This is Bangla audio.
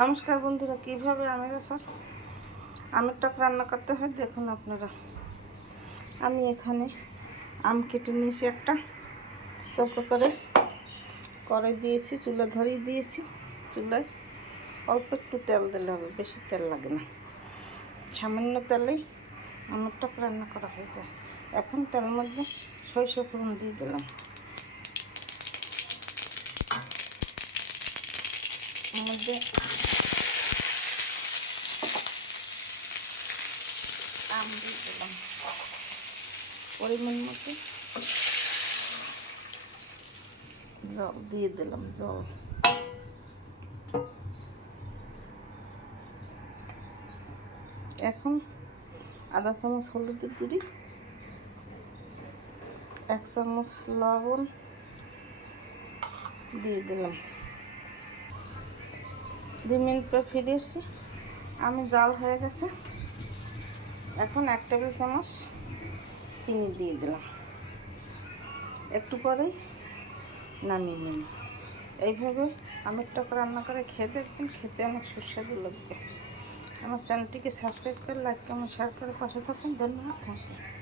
নমস্কার বন্ধুরা, কীভাবে আমের টক রান্না করতে হয় দেখুন আপনারা। আমি এখানে আম কেটে নিয়েছি, একটা চৌকো করে কড়াই দিয়েছি, চুলা ধরিয়ে দিয়েছি। চুলায় অল্প একটু তেল দিলে হবে, বেশি তেল লাগে না। সামান্য তেলেই আমের টক রান্না করা হয়ে যায়। এখন তেলের মধ্যে সরিষা ফোড়ন দিয়ে দিলাম। এর মধ্যে আম দিয়ে দিলাম পরিমাণ মতো, জল দিয়ে দিলাম। জল এখন আধা চামচ হলুদের গুঁড়ি, 1 চামচ লবণ দিয়ে দিলাম। 2 মিনিট পর ফিরে এসেছি, আমি জাল হয়ে গেছে। এখন 1 টেবিল চামচ চিনি দিয়ে দিলাম। একটু পরেই নামিয়ে নিন। এইভাবে আমের টক রান্না করে খেয়ে দেখবেন, খেতে অনেক সুস্বাদু লাগবে। আমার চ্যানেলটিকে সাবস্ক্রাইব করে, লাইক, কমেন্ট, শেয়ার করে পাশে থাকুন। ধন্যবাদ। Thank you.